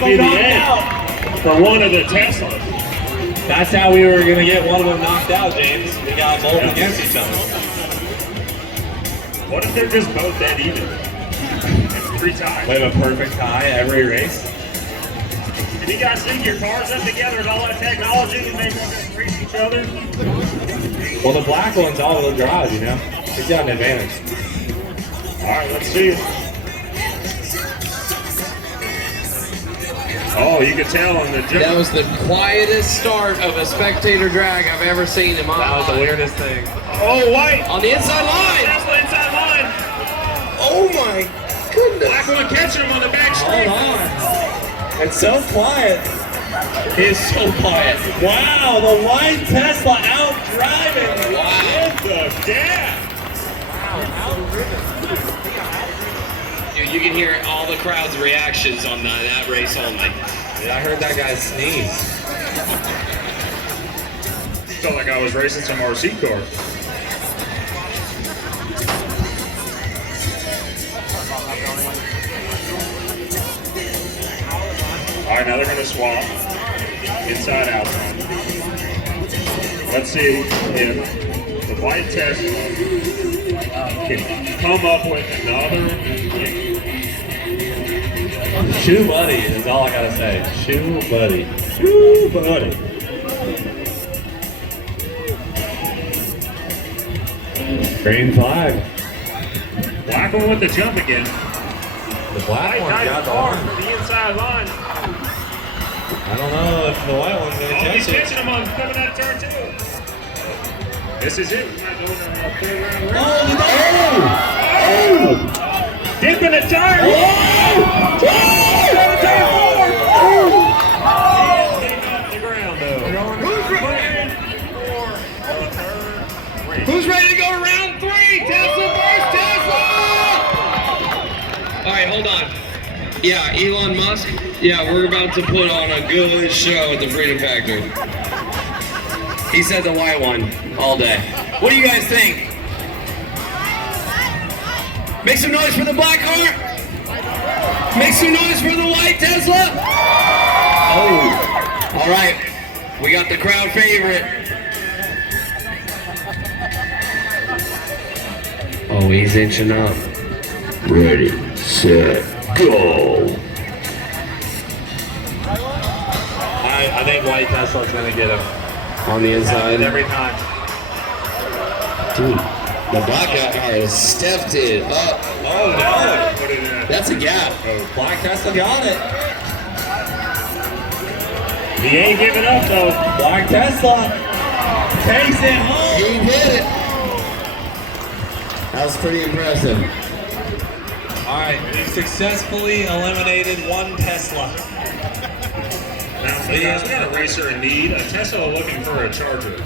going to be the end for one of the Teslas. That's how we were going to get one of them knocked out, James. We got them both against each other. What if they're just both dead even? It's 3 ties. We have a perfect tie every race. Can you guys think your cars up together and all that technology and they just race each other? Well, the black one's all-wheel drive, you know? He's got an advantage. All right, let's see. Oh, you can tell on the jump. That was the quietest start of a spectator drag I've ever seen in my life. That was the weirdest thing. Oh, white. On the inside line. Tesla inside line. Oh my goodness. Black one catching him on the back straight. Hold on. It's so quiet. It's so quiet. Wow, the white Tesla out driving. Wow. With the gas. Dude, you can hear all the crowd's reactions on that race only. I heard that guy sneeze. Felt like I was racing some RC car. All right, now they're going to swap inside out. Let's see if the white Tesla can come up with another. Shoe buddy is all I gotta say. Shoe buddy. Shoe buddy. Green flag. Black one with the jump again. The black one got the hard arm. for the inside line. I don't know if the white one's gonna Oh, he's catch it. catching him on coming out of turn 2. This is it. Dip in the tire. Oh! Who's ready to go to round 3? Tesla versus Tesla! All right, hold on. Yeah, Elon Musk. Yeah, we're about to put on a good show at the Freedom Factory. He said the white one all day. What do you guys think? Make some noise for the black car. Make some noise for the white Tesla. Oh, all right. We got the crowd favorite. Oh, he's inching up. Ready, set, go. I think white Tesla's gonna get him. On the inside. Every time. Dude, the black guy has stepped it up. Oh no! That's a gap. Black Tesla got it. He ain't giving up though. Black Tesla takes it home. He did it. That was pretty impressive. All right, we've successfully eliminated one Tesla. Now, so you guys, we got a racer in need. A Tesla looking for a charger.